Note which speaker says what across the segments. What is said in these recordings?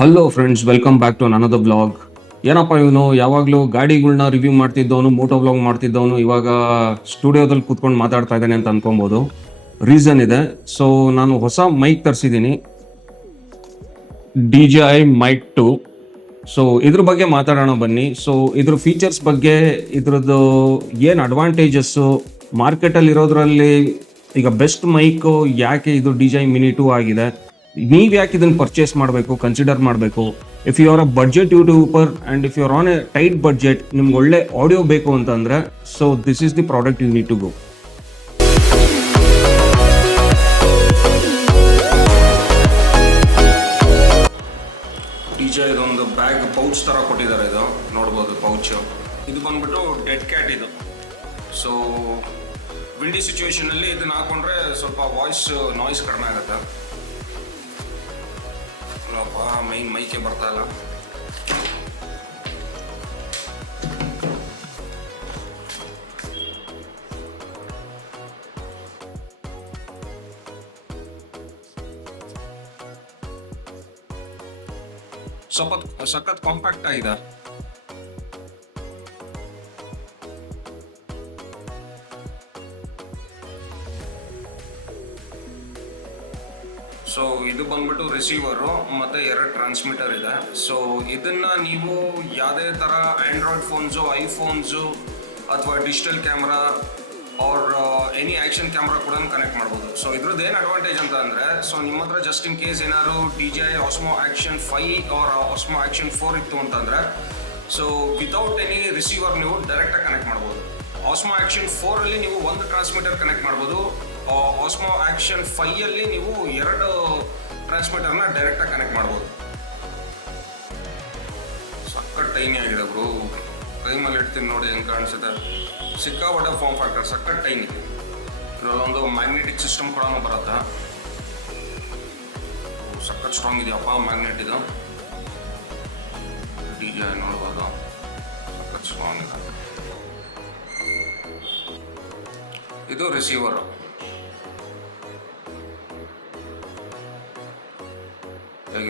Speaker 1: Hello friends welcome back to ನನ್ನದ vlog ಏನಪ್ಪ ಇವನು? ಯಾವಾಗಲೂ ಗಾಡಿಗಳನ್ನ ರಿವ್ಯೂ ಮಾಡ್ತಿದ್ದವನು ಮೋಟೋ ಬ್ಲಾಗ್ ಮಾಡ್ತಿದ್ದವನು, ಇವಾಗ ಸ್ಟುಡಿಯೋದಲ್ಲಿ ಕೂತ್ಕೊಂಡು ಮಾತಾಡ್ತಾ ಇದ್ದಾನೆ ಅಂತ ಅನ್ಕೊಬೋದು. ರೀಸನ್ ಇದೆ. ಸೊ ನಾನು ಹೊಸ mic ತರಿಸಿದ್ದೀನಿ. D J I mic two so ಇದ್ರ ಬಗ್ಗೆ ಮಾತಾಡೋಣ ಬನ್ನಿ. ಸೊ ಇದ್ರ ಫೀಚರ್ಸ್ ಬಗ್ಗೆ, ಇದ್ರದ್ದು ಏನು ಅಡ್ವಾಂಟೇಜಸ್ಸು ಮಾರ್ಕೆಟಲ್ಲಿ ಇರೋದ್ರಲ್ಲಿ ಈಗ ಬೆಸ್ಟ್ ಮೈಕು ಯಾಕೆ ಇದು ಡಿ ಜೆ ಮಿನಿ ಟೂ ಆಗಿದೆ? ನೀವು ಯಾಕೆ ಇದನ್ನು ಪರ್ಚೇಸ್ ಮಾಡಬೇಕು ಕನ್ಸಿಡರ್ ಮಾಡಬೇಕು? If you are a budget YouTuber and if you are on a tight budget ನಿಮ್ಗೆ ಒಳ್ಳೆ ಆಡಿಯೋ ಬೇಕು ಅಂತಂದರೆ so this is the product you need to go ಇದೊಂದು ಬ್ಯಾಗ್ ಪೌಚ್ ಥರ ಕೊಟ್ಟಿದ್ದಾರೆ ಇದು. ನೋಡ್ಬೋದು ಪೌಚ್ ಇದು ಬಂದ್ಬಿಟ್ಟು ಡೆಡ್ ಕ್ಯಾಟ್ ಇದು. ಸೊ ವಿಂಡಿ ಸಿಚುವೇಶನಲ್ಲಿ ಇದನ್ನ ಹಾಕೊಂಡ್ರೆ ಸ್ವಲ್ಪ ವಾಯ್ಸ್ ನಾಯ್ಸ್ ಕಡಿಮೆ ಆಗುತ್ತೆ. ಅಲ್ಲಪ್ಪ ಮೈನ್ ಮೈಕೆ ಬರ್ತಾ ಇಲ್ಲ ಸ್ವಲ್ಪ ಸಖತ್ ಕಾಂಪ್ಯಾಕ್ಟ್ ಆಗಿದೆ ಸೊ ಇದು ಬಂದ್ಬಿಟ್ಟು ರಿಸೀವರು ಮತ್ತು ಎರಡು ಟ್ರಾನ್ಸ್ಮಿಟರ್ ಇದೆ. ಸೊ ಇದನ್ನು ನೀವು ಯಾವುದೇ ಥರ ಆ್ಯಂಡ್ರಾಯ್ಡ್ ಫೋನ್ಸು ಐಫೋನ್ಸು ಅಥವಾ digital camera or any action camera ಕೂಡ ಕನೆಕ್ಟ್ ಮಾಡ್ಬೋದು. ಸೊ ಇದ್ರದ್ದು ಏನು ಅಡ್ವಾಂಟೇಜ್ ಅಂತ ಅಂದರೆ ಸೊ ನಿಮ್ಮ ಹತ್ರ ಜಸ್ಟ್ ಇನ್ ಕೇಸ್ ಏನಾದ್ರು D I Osmo action five or Osmo action four ಇತ್ತು ಅಂತಂದರೆ ಸೊ ವಿತೌಟ್ ಎನಿ ರಿಸೀವರ್ ನೀವು ಡೈರೆಕ್ಟಾಗಿ ಕನೆಕ್ಟ್ ಮಾಡ್ಬೋದು. ಆಸ್ಮೋ ಆ್ಯಕ್ಷನ್ ಫೋರಲ್ಲಿ ನೀವು ಒಂದು ಟ್ರಾನ್ಸ್ಮಿಟರ್ ಕನೆಕ್ಟ್ ಮಾಡ್ಬೋದು. ಆಸ್ಮೋ ಆ್ಯಕ್ಷನ್ ಫೈಯಲ್ಲಿ ನೀವು ಎರಡು ಟ್ರಾನ್ಸ್ಮಿಟರ್ನ ಡೈರೆಕ್ಟಾಗಿ ಕನೆಕ್ಟ್ ಮಾಡ್ಬೋದು. ಸಕ್ಕತ್ ಟೈನಿ ಆಗಿದೆ ಬ್ರೋ ಟೈಮಲ್ಲಿ ಇಡ್ತೀನಿ ನೋಡಿ ಹೆಂಗೆ ಕಾಣಿಸುತ್ತೆ. ಸಿಕ್ಕಾಪಟ್ಟೆ ಫಾರ್ಮ್ ಫ್ಯಾಕ್ಟರ್ ಸಕ್ಕತ್ ಟೈನಿ ಇದರಲ್ಲೊಂದು ಮ್ಯಾಗ್ನೆಟಿಕ್ ಸಿಸ್ಟಮ್ ಕೂಡ ಬರುತ್ತೆ. ಸಕ್ಕತ್ ಸ್ಟ್ರಾಂಗ್ ಇದೆಯಪ್ಪ ಮ್ಯಾಗ್ನೆಟ್ ಇದು. ಡಿ ಜೆ ನೋಡ್ಬೋದು. ಸಕ್ಕತ್ ಸ್ಟ್ರಾಂಗ್ ಇದೆ. ಇದು ರಿಸೀವರು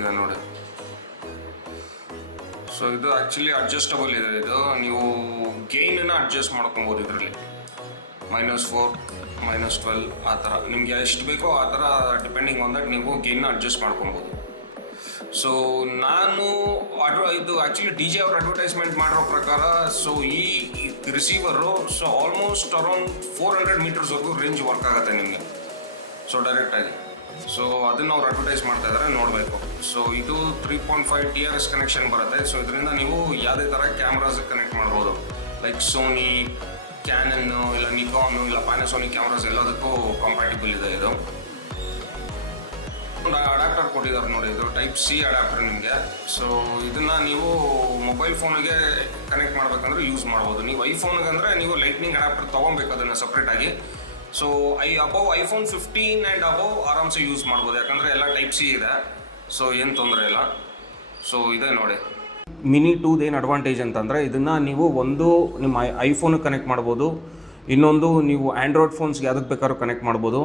Speaker 1: ಹೇಗಿದೆ ನೋಡಿ. ಸೊ ಇದು ಆ್ಯಕ್ಚುಲಿ ಅಡ್ಜಸ್ಟಬಲ್ ಇದೆ. ಇದು ನೀವು ಗೇಯ್ನನ್ನು ಅಡ್ಜಸ್ಟ್ ಮಾಡ್ಕೊಬೋದು ಇದರಲ್ಲಿ. ಮೈನಸ್ ಫೋರ್ ಮೈನಸ್ ಟ್ವೆಲ್ ಆ ಥರ. ನಿಮಗೆ ಎಷ್ಟು ಬೇಕೋ ಆ ಥರ ಡಿಪೆಂಡಿಂಗ್ ಆನ್ ದಟ್ ನೀವು ಗೇಯ್ನ ಅಡ್ಜಸ್ಟ್ ಮಾಡ್ಕೊಬೋದು. ಸೊ ನಾನು ಅಡ್ವ ಇದು ಆ್ಯಕ್ಚುಲಿ ಡಿ ಜೆ ಅವ್ರ ಅಡ್ವರ್ಟೈಸ್ಮೆಂಟ್ ಮಾಡಿರೋ ಪ್ರಕಾರ ಸೊ ಈ receiver so almost around four hundred ಮೀಟರ್ಸ್ವರೆಗೂ range work ಆಗುತ್ತೆ ನಿಮಗೆ. ಸೊ ಡೈರೆಕ್ಟಾಗಿ ಸೊ ಅದನ್ನು ಅವ್ರು ಅಡ್ವರ್ಟೈಸ್ ಮಾಡ್ತಾ ಇದ್ದಾರೆ ನೋಡಬೇಕು. ಸೊ ಇದು three point five T R S connection ಬರುತ್ತೆ. ಸೊ ಇದರಿಂದ ನೀವು ಯಾವುದೇ ಥರ ಕ್ಯಾಮ್ರಾಸ್ ಕನೆಕ್ಟ್ ಮಾಡ್ಬೋದು. ಲೈಕ್ ಸೋನಿ ಕ್ಯಾನನ್ನು ಇಲ್ಲ ನಿಕಾನು ಇಲ್ಲ ಪ್ಯಾನಸೋನಿಕ್ ಕ್ಯಾಮ್ರಾಸ್ ಎಲ್ಲದಕ್ಕೂ ಕಂಪ್ಯಾಟಿಬಲ್ ಇದೆ ಇದು. ಅಡಾಪ್ಟರ್ ಕೊಟ್ಟಿದ್ದಾರೆ ನೋಡಿ, ಇದು ಟೈಪ್ ಸಿ ಅಡಾಪ್ಟರ್ ನಿಮಗೆ. ಸೊ ಇದನ್ನ ನೀವು ಮೊಬೈಲ್ ಫೋನಿಗೆ ಕನೆಕ್ಟ್ ಮಾಡ್ಬೇಕಂದ್ರೆ ಯೂಸ್ ಮಾಡ್ಬೋದು. ನೀವು ಐಫೋನ್ಗೆ ಅಂದ್ರೆ ನೀವು ಲೈಟ್ನಿಂಗ್ ಅಡಾಪ್ಟರ್ ತೊಗೊಬೇಕು ಅದನ್ನು ಸಪ್ರೇಟಾಗಿ so I above iPhone fifteen and above ಆರಾಮ್ಸೆ ಯೂಸ್ ಮಾಡ್ಬೋದು. ಯಾಕಂದರೆ ಎಲ್ಲ ಟೈಪ್ ಸಿ ಇದೆ. ಸೊ ಏನು ತೊಂದರೆ ಇಲ್ಲ. ಸೊ ಇದೆ ನೋಡಿ. ಮಿನಿ ಟೂದು ಏನು ಅಡ್ವಾಂಟೇಜ್ ಅಂತಂದರೆ, ಇದನ್ನು ನೀವು ಒಂದು ನಿಮ್ಮ ಐಫೋನಿಗೆ ಕನೆಕ್ಟ್ ಮಾಡ್ಬೋದು. ಇನ್ನೊಂದು ನೀವು ಆ್ಯಂಡ್ರಾಯ್ಡ್ ಫೋನ್ಸ್ಗೆ ಯಾವುದಕ್ಕೆ ಬೇಕಾದ್ರೂ ಕನೆಕ್ಟ್ ಮಾಡ್ಬೋದು.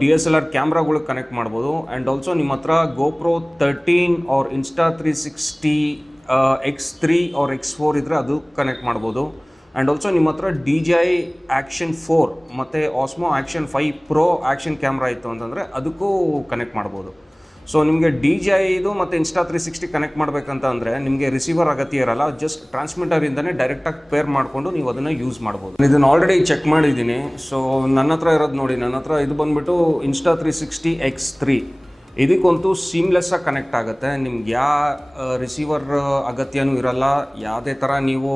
Speaker 1: ಡಿ ಎಸ್ ಎಲ್ ಆರ್ ಕ್ಯಾಮ್ರಾಗಳಿಗೆ ಕನೆಕ್ಟ್ ಮಾಡ್ಬೋದು. ಆ್ಯಂಡ್ ಆಲ್ಸೋ ನಿಮ್ಮ ಹತ್ರ GoPro thirteen or Insta three sixty X three or X four ಇದ್ದರೆ ಅದು ಕನೆಕ್ಟ್ ಮಾಡ್ಬೋದು. ಆ್ಯಂಡ್ ಆಲ್ಸೋ ನಿಮ್ಮ ಹತ್ರ D J I action four ಮತ್ತು Osmo action five pro action camera ಇತ್ತು ಅಂತಂದರೆ ಅದಕ್ಕೂ ಕನೆಕ್ಟ್ ಮಾಡ್ಬೋದು. ಸೊ ನಿಮಗೆ ಡಿ ಜೆ ಐದು ಮತ್ತು ಇನ್ಸ್ಟಾ ತ್ರೀ ಸಿಕ್ಸ್ಟಿ ಕನೆಕ್ಟ್ ಮಾಡಬೇಕಂತ ಅಂದರೆ ನಿಮಗೆ ರಿಸೀವರ್ ಅಗತ್ಯ ಇರಲ್ಲ ಜಸ್ಟ್ ಟ್ರಾನ್ಸ್ಮಿಟರಿಂದನೇ ಡೈರೆಕ್ಟಾಗಿ ಪೇರ್ ಮಾಡಿಕೊಂಡು ನೀವು ಅದನ್ನು ಯೂಸ್ ಮಾಡ್ಬೋದು. ಇದನ್ನು ಆಲ್ರೆಡಿ ಚೆಕ್ ಮಾಡಿದ್ದೀನಿ. ಸೊ ನನ್ನ ಹತ್ರ ಇರೋದು ನೋಡಿ, ನನ್ನ ಹತ್ರ ಇದು ಬಂದುಬಿಟ್ಟು Insta three sixty X three ಇದಕ್ಕಂತೂ ಸೀಮ್ಲೆಸ್ಸಾಗಿ ಕನೆಕ್ಟ್ ಆಗುತ್ತೆ. ನಿಮ್ಗೆ ಯಾವ ರಿಸೀವರ್ ಅಗತ್ಯನೂ ಇರಲ್ಲ. ಯಾವುದೇ ಥರ ನೀವು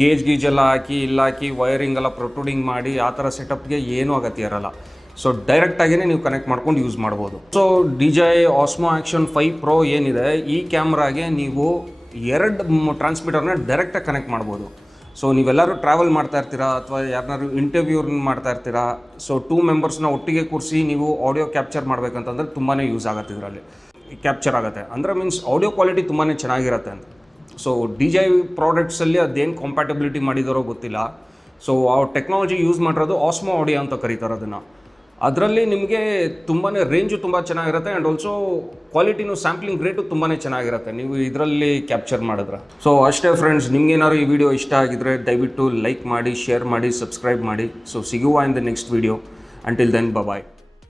Speaker 1: ಗೇಜ್ ಗೀಜ್ ಎಲ್ಲ ಹಾಕಿ, ಇಲ್ಲ ಹಾಕಿ ವೈರಿಂಗ್ ಎಲ್ಲ ಪ್ರೊಟ್ರೂಡಿಂಗ್ ಮಾಡಿ, ಆ ಥರ ಸೆಟಪ್ಗೆ ಏನೂ ಅಗತ್ಯ ಇರಲ್ಲ. ಸೊ ಡೈರೆಕ್ಟಾಗಿಯೇ ನೀವು ಕನೆಕ್ಟ್ ಮಾಡ್ಕೊಂಡು ಯೂಸ್ ಮಾಡ್ಬೋದು. So D J Osmo action five pro ಏನಿದೆ, ಈ ಕ್ಯಾಮ್ರಾಗೆ ನೀವು ಎರಡು ಟ್ರಾನ್ಸ್ಮಿಟರ್ನ ಡೈರೆಕ್ಟಾಗಿ ಕನೆಕ್ಟ್ ಮಾಡ್ಬೋದು. ಸೊ ನೀವೆಲ್ಲರೂ ಟ್ರಾವೆಲ್ ಮಾಡ್ತಾ ಇರ್ತೀರಾ, ಅಥವಾ ಯಾರನ್ನಾರು ಇಂಟರ್ವ್ಯೂರ್ನ ಮಾಡ್ತಾ ಇರ್ತೀರಾ ಸೊ ಟೂ ಮೆಂಬರ್ಸ್ನ ಒಟ್ಟಿಗೆ ಕೂರಿಸಿ ನೀವು ಆಡಿಯೋ ಕ್ಯಾಪ್ಚರ್ ಮಾಡಬೇಕಂತಂದ್ರೆ ತುಂಬಾ ಯೂಸ್ ಆಗುತ್ತೆ ಇದರಲ್ಲಿ. ಕ್ಯಾಪ್ಚರ್ ಆಗುತ್ತೆ. ಅಂದರೆ ಮೀನ್ಸ್ ಆಡಿಯೋ ಕ್ವಾಲಿಟಿ ತುಂಬಾ ಚೆನ್ನಾಗಿರುತ್ತೆ ಅಂತ. ಸೊ ಡಿ ಜೆ ಪ್ರಾಡಕ್ಟ್ಸಲ್ಲಿ ಅದೇನು ಕಾಂಪ್ಯಾಟಬಿಲಿಟಿ ಮಾಡಿದಾರೋ ಗೊತ್ತಿಲ್ಲ. ಸೊ ಆ ಟೆಕ್ನಾಲಜಿ ಯೂಸ್ ಮಾಡಿರೋದು ಆಸ್ಮೋ ಆಡಿಯೋ ಅಂತ ಕರೀತಾರೆ ಅದನ್ನು. ಅದರಲ್ಲಿ ನಿಮಗೆ ತುಂಬಾ ರೇಂಜು ತುಂಬ ಚೆನ್ನಾಗಿರುತ್ತೆ ಆ್ಯಂಡ್ ಆಲ್ಸೋ ಕ್ವಾಲಿಟಿನೂ ಸ್ಯಾಂಪ್ಲಿಂಗ್ ರೇಟು ತುಂಬಾ ಚೆನ್ನಾಗಿರುತ್ತೆ. ನೀವು ಇದರಲ್ಲಿ ಕ್ಯಾಪ್ಚರ್ ಮಾಡಿದ್ರೆ. ಸೊ ಅಷ್ಟೇ ಫ್ರೆಂಡ್ಸ್ ನಿಮ್ಗೇನಾದ್ರು ಈ ವಿಡಿಯೋ ಇಷ್ಟ ಆಗಿದ್ರೆ ದಯವಿಟ್ಟು ಲೈಕ್ ಮಾಡಿ ಶೇರ್ ಮಾಡಿ ಸಬ್ಸ್ಕ್ರೈಬ್ ಮಾಡಿ. ಸೊ ಸಿಗುವ in the next video until then bye